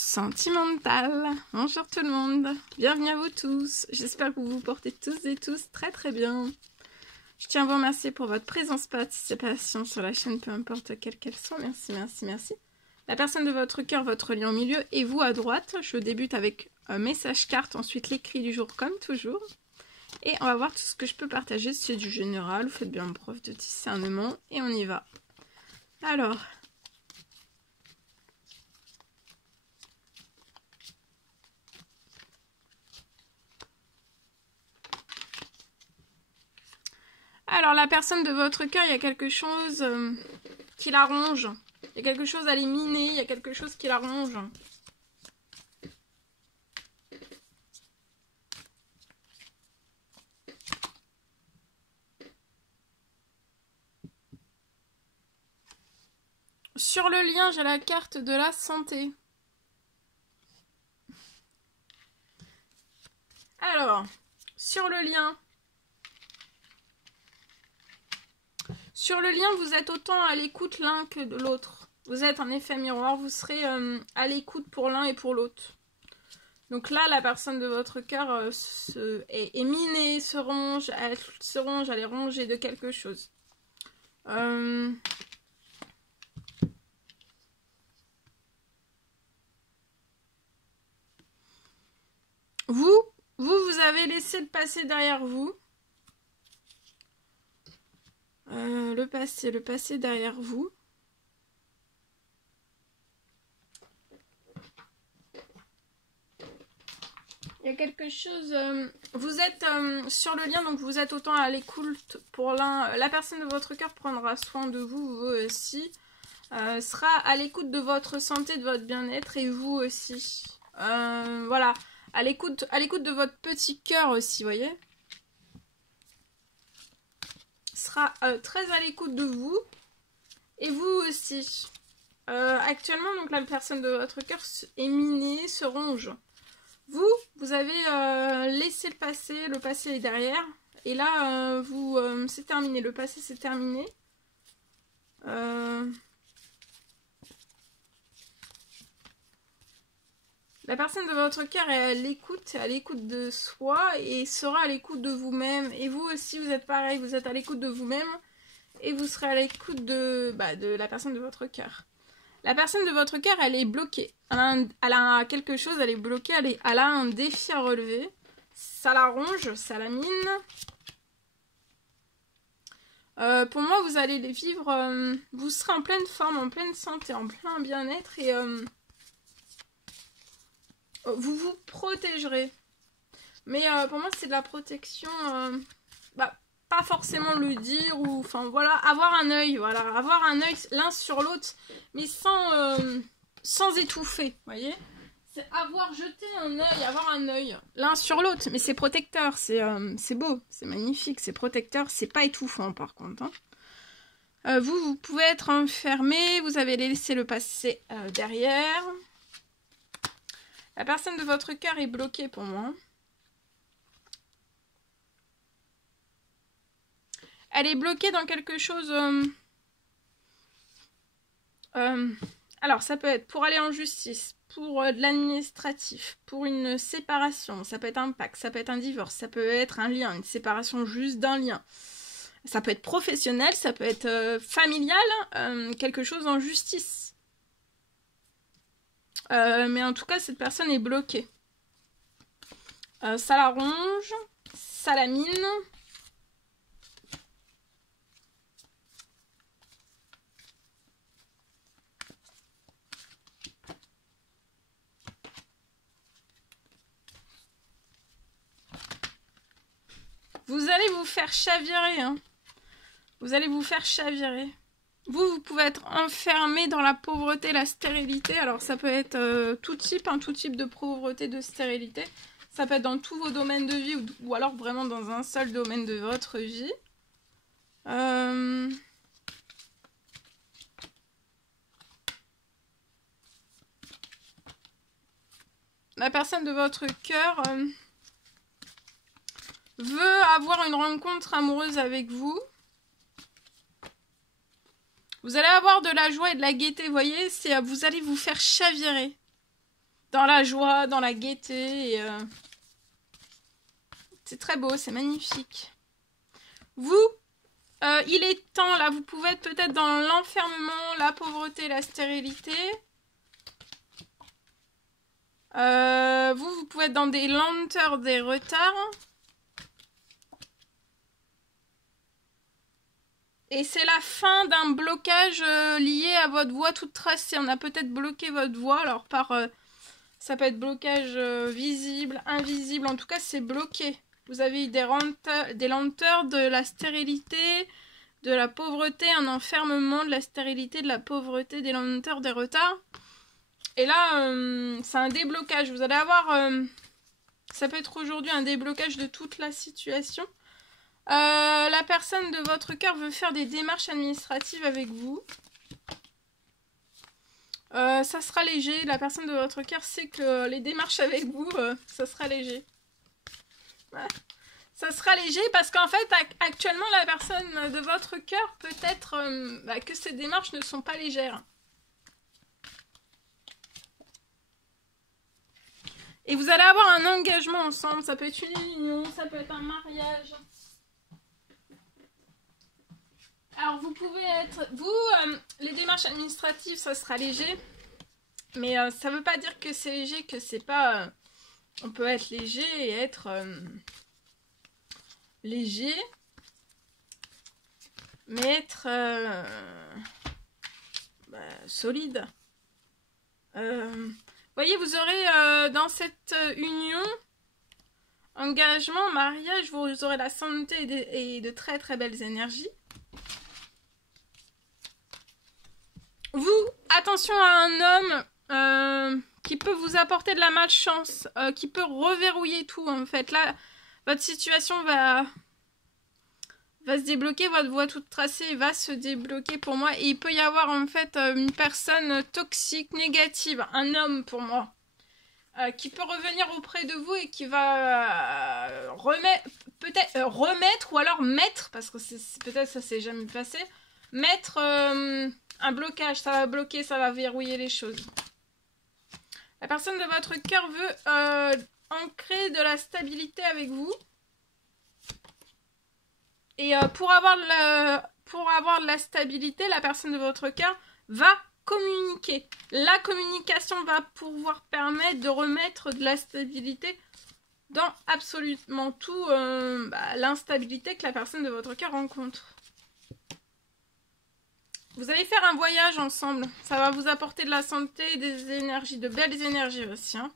Sentimental. Bonjour tout le monde, bienvenue à vous tous, j'espère que vous vous portez tous et tous très très bien. Je tiens à vous remercier pour votre présence, participation sur la chaîne, peu importe quelle qu'elle soit, merci, merci, merci. La personne de votre cœur, votre lien au milieu, et vous à droite. Je débute avec un message carte, ensuite l'écrit du jour comme toujours. Et on va voir tout ce que je peux partager, c'est du général, vous faites bien preuve de discernement, et on y va. Alors... Alors, la personne de votre cœur, il y a quelque chose qui la ronge. Il y a quelque chose à éliminer, il y a quelque chose qui la ronge. Sur le lien, j'ai la carte de la santé. Alors, sur le lien... Sur le lien, vous êtes autant à l'écoute l'un que de l'autre. Vous êtes un effet miroir, vous serez à l'écoute pour l'un et pour l'autre. Donc là, la personne de votre cœur est minée, se ronge, elle est rongée de quelque chose. Vous avez laissé le passé derrière vous. Le passé derrière vous. Il y a quelque chose... vous êtes sur le lien, donc vous êtes autant à l'écoute pour l'un... La personne de votre cœur prendra soin de vous, vous aussi. Sera à l'écoute de votre santé, de votre bien-être, et vous aussi. Voilà, à l'écoute de votre petit cœur aussi, vous voyez. Sera très à l'écoute de vous et vous aussi. Actuellement, donc la personne de votre cœur est minée, se ronge. Vous avez laissé le passé est derrière, et là, c'est terminé, le passé c'est terminé. La personne de votre cœur est à l'écoute de soi et sera à l'écoute de vous-même. Et vous aussi, vous êtes pareil, vous êtes à l'écoute de vous-même et vous serez à l'écoute de la personne de votre cœur. La personne de votre cœur, elle est bloquée. Elle a quelque chose, elle est bloquée, elle a un défi à relever. Ça la ronge, ça la mine. Pour moi, vous allez les vivre, vous serez en pleine forme, en pleine santé, en plein bien-être et... vous vous protégerez. Mais pour moi, c'est de la protection... pas forcément le dire, ou... Enfin, voilà, avoir un œil, voilà. Avoir un œil l'un sur l'autre, mais sans étouffer, vous voyez. C'est jeter un œil, avoir un œil l'un sur l'autre. Mais c'est protecteur, c'est beau, c'est magnifique, c'est protecteur, c'est pas étouffant, par contre. Hein. Vous pouvez être enfermé, vous avez laissé le passé derrière... La personne de votre cœur est bloquée pour moi. Elle est bloquée dans quelque chose... alors, ça peut être pour aller en justice, pour de l'administratif, pour une séparation. Ça peut être un pacte, ça peut être un divorce, ça peut être un lien, une séparation juste d'un lien. Ça peut être professionnel, ça peut être familial, quelque chose en justice. Mais en tout cas, cette personne est bloquée. Ça la ronge, ça la mine. Vous allez vous faire chavirer, hein. Vous allez vous faire chavirer. Vous pouvez être enfermé dans la pauvreté, la stérilité. Alors ça peut être tout type de pauvreté, de stérilité. Ça peut être dans tous vos domaines de vie ou alors vraiment dans un seul domaine de votre vie. La personne de votre cœur veut avoir une rencontre amoureuse avec vous. Vous allez avoir de la joie et de la gaieté, vous voyez, vous allez vous faire chavirer. dans la joie, dans la gaieté. Et, c'est très beau, c'est magnifique. Vous, il est temps, là, vous pouvez être peut-être dans l'enfermement, la pauvreté, la stérilité. Vous pouvez être dans des lenteurs, des retards. Et c'est la fin d'un blocage lié à votre voie toute tracée. On a peut-être bloqué votre voie. Alors ça peut être blocage visible, invisible. En tout cas, c'est bloqué. Vous avez eu des lenteurs, de la stérilité, de la pauvreté, un enfermement, de la stérilité, de la pauvreté, des lenteurs, des retards. Et là, c'est un déblocage. Vous allez avoir, ça peut être aujourd'hui un déblocage de toute la situation. La personne de votre cœur veut faire des démarches administratives avec vous. Ça sera léger. La personne de votre cœur sait que les démarches avec vous, ça sera léger. Ouais. Ça sera léger parce qu'en fait, actuellement, la personne de votre cœur peut-être que ces démarches ne sont pas légères. Et vous allez avoir un engagement ensemble. Ça peut être une union, ça peut être un mariage. Alors, vous pouvez être... les démarches administratives, ça sera léger. Mais ça ne veut pas dire que c'est léger, que c'est pas... on peut être léger et être léger. Mais être solide. Voyez, vous aurez dans cette union, engagement, mariage, vous aurez la santé et de très très belles énergies. Vous, attention à un homme qui peut vous apporter de la malchance, qui peut reverrouiller tout en fait. Là, votre situation va se débloquer, votre voie toute tracée va se débloquer pour moi. Et il peut y avoir en fait une personne toxique, négative, un homme pour moi, qui peut revenir auprès de vous et qui va remettre ou alors mettre, parce que peut-être ça s'est jamais passé, mettre un blocage, ça va bloquer, ça va verrouiller les choses. La personne de votre cœur veut ancrer de la stabilité avec vous. Et pour avoir de la stabilité, la personne de votre cœur va communiquer. La communication va pouvoir permettre de remettre de la stabilité dans absolument tout l'instabilité que la personne de votre cœur rencontre. Vous allez faire un voyage ensemble. Ça va vous apporter de la santé, des énergies, de belles énergies aussi. Hein.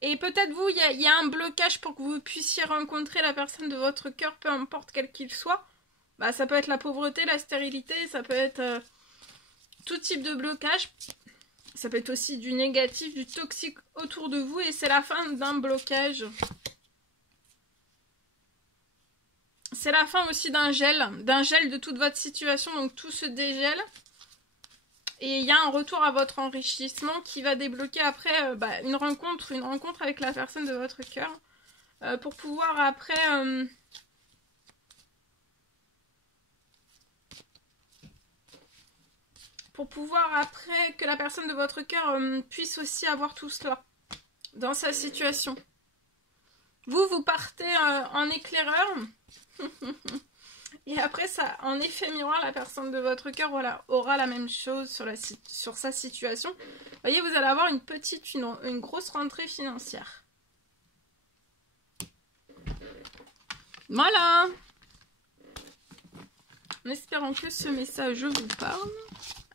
Et peut-être vous, il y a un blocage pour que vous puissiez rencontrer la personne de votre cœur, peu importe quel qu'il soit. Ça peut être la pauvreté, la stérilité, ça peut être tout type de blocage. Ça peut être aussi du négatif, du toxique autour de vous. Et c'est la fin d'un blocage. C'est la fin aussi d'un gel de toute votre situation. Donc tout se dégèle. Et il y a un retour à votre enrichissement qui va débloquer après une rencontre avec la personne de votre cœur. Pour pouvoir après... que la personne de votre cœur puisse aussi avoir tout cela dans sa situation. Vous partez en éclaireur. Et après, ça, en effet miroir, la personne de votre cœur aura la même chose sur sa situation. Vous voyez, vous allez avoir une grosse rentrée financière. Voilà. En espérant que ce message vous parle.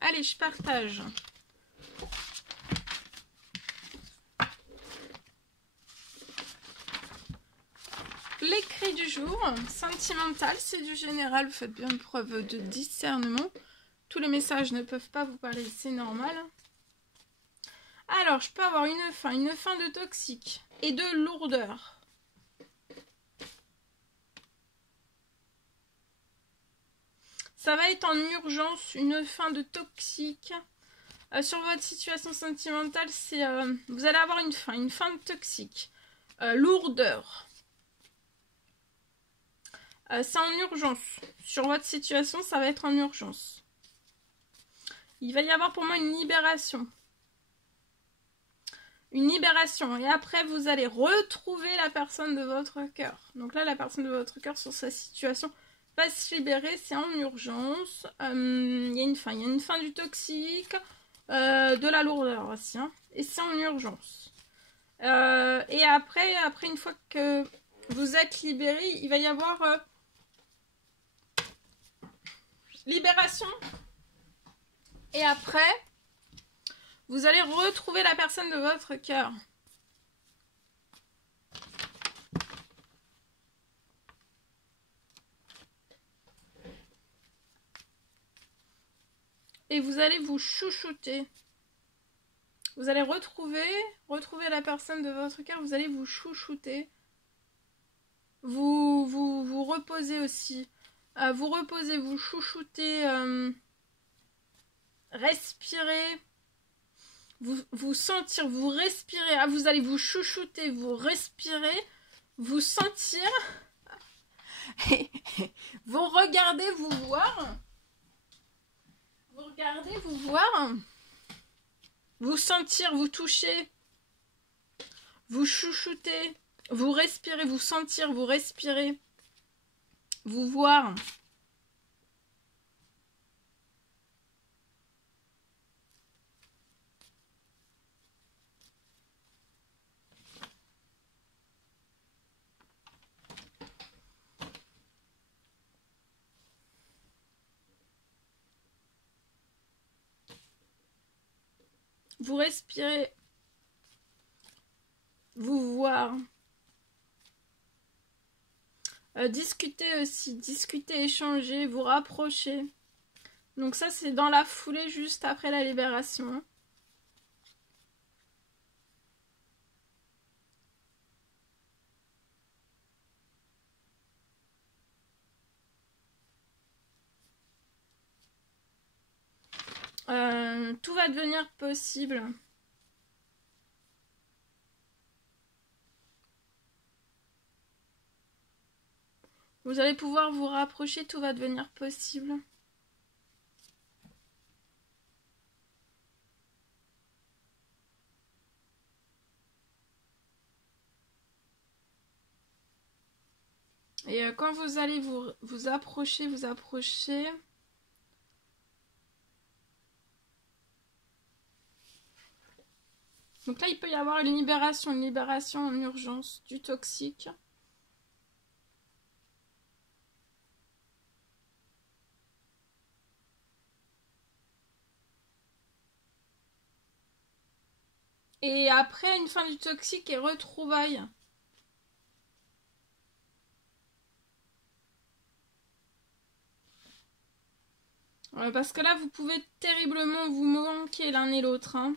Allez, je partage. L'écrit du jour, sentimental, c'est du général, vous faites bien preuve de discernement. Tous les messages ne peuvent pas vous parler, c'est normal. Alors, je peux avoir une fin de toxique et de lourdeur. Ça va être en urgence, une fin de toxique. Sur votre situation sentimentale, c'est vous allez avoir une fin de toxique. Lourdeur. C'est en urgence. Sur votre situation, ça va être en urgence. Il va y avoir pour moi une libération. Une libération. Et après, vous allez retrouver la personne de votre cœur. Donc là, la personne de votre cœur sur sa situation va se libérer. C'est en urgence. Il y a une fin. Il y a une fin du toxique. De la lourdeur aussi. Hein, et c'est en urgence. Et après, une fois que vous êtes libéré, il va y avoir libération. Et après, vous allez retrouver la personne de votre cœur. Et vous allez vous chouchouter. Vous allez retrouver la personne de votre cœur. Vous allez vous chouchouter. Vous reposez aussi. Vous reposez, vous chouchoutez. Respirez. Vous sentir, vous respirez. Ah, vous allez vous chouchouter, vous respirer. Vous sentir. Vous regardez, vous voir. Vous regardez, vous voir. Vous sentir, vous toucher. Vous chouchouter. Vous respirez, vous sentir, vous respirer. Vous voir. Vous respirez. Vous voir. Discuter aussi. Discuter, échanger, vous rapprocher. Donc ça, c'est dans la foulée, juste après la libération. Tout va devenir possible. Vous allez pouvoir vous rapprocher, tout va devenir possible. Et quand vous allez vous approcher, donc là, il peut y avoir une libération en urgence du toxique. Et après, une fin du toxique et retrouvailles. Parce que là, vous pouvez terriblement vous manquer l'un et l'autre. Hein.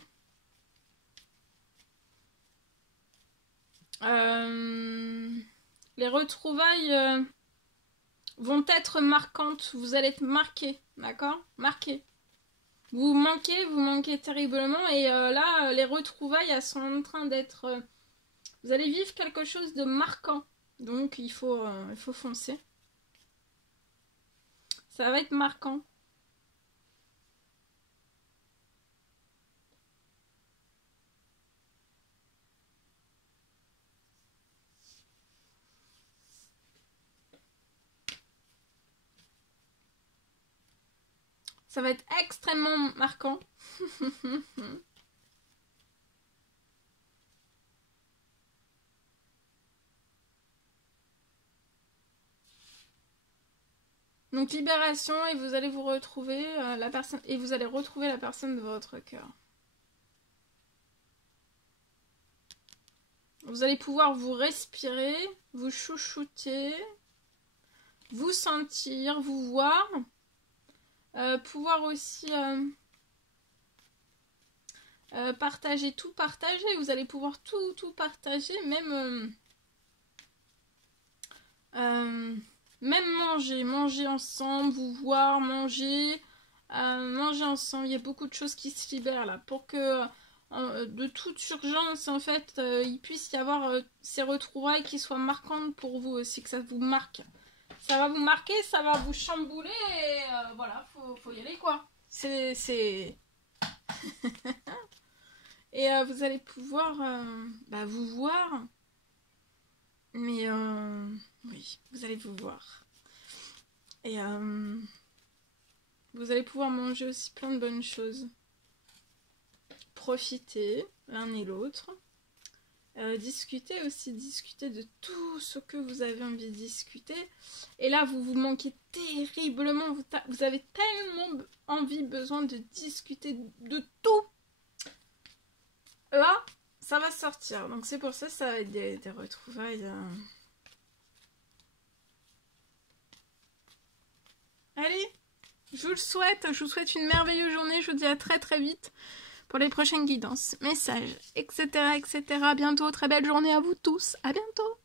Les retrouvailles vont être marquantes. Vous allez être marqué, d'accord? Marqué. Vous manquez terriblement. Et là, les retrouvailles, elles sont en train d'être... vous allez vivre quelque chose de marquant. Donc, il faut foncer. Ça va être marquant. Ça va être extrêmement marquant. Donc libération et vous allez vous retrouver la personne et vous allez retrouver la personne de votre cœur. Vous allez pouvoir vous respirer, vous chouchouter, vous sentir, vous voir. Pouvoir aussi partager, tout partager. Vous allez pouvoir tout partager, même manger ensemble, vous voir, manger ensemble. Il y a beaucoup de choses qui se libèrent là pour que de toute urgence en fait il puisse y avoir ces retrouvailles qui soient marquantes pour vous aussi, que ça vous marque. Ça va vous marquer, ça va vous chambouler et voilà, faut y aller quoi. C'est... Et vous allez pouvoir vous voir. Mais oui, vous allez vous voir. Et vous allez pouvoir manger aussi plein de bonnes choses. Profiter l'un et l'autre. Discuter de tout ce que vous avez envie de discuter. Et là, vous vous manquez terriblement. Vous avez tellement besoin de discuter de tout. Là, ça va sortir. Donc c'est pour ça que ça va être des retrouvailles. Allez, je vous souhaite une merveilleuse journée. Je vous dis à très très vite pour les prochaines guidances, messages, etc. etc. À bientôt, très belle journée à vous tous. À bientôt.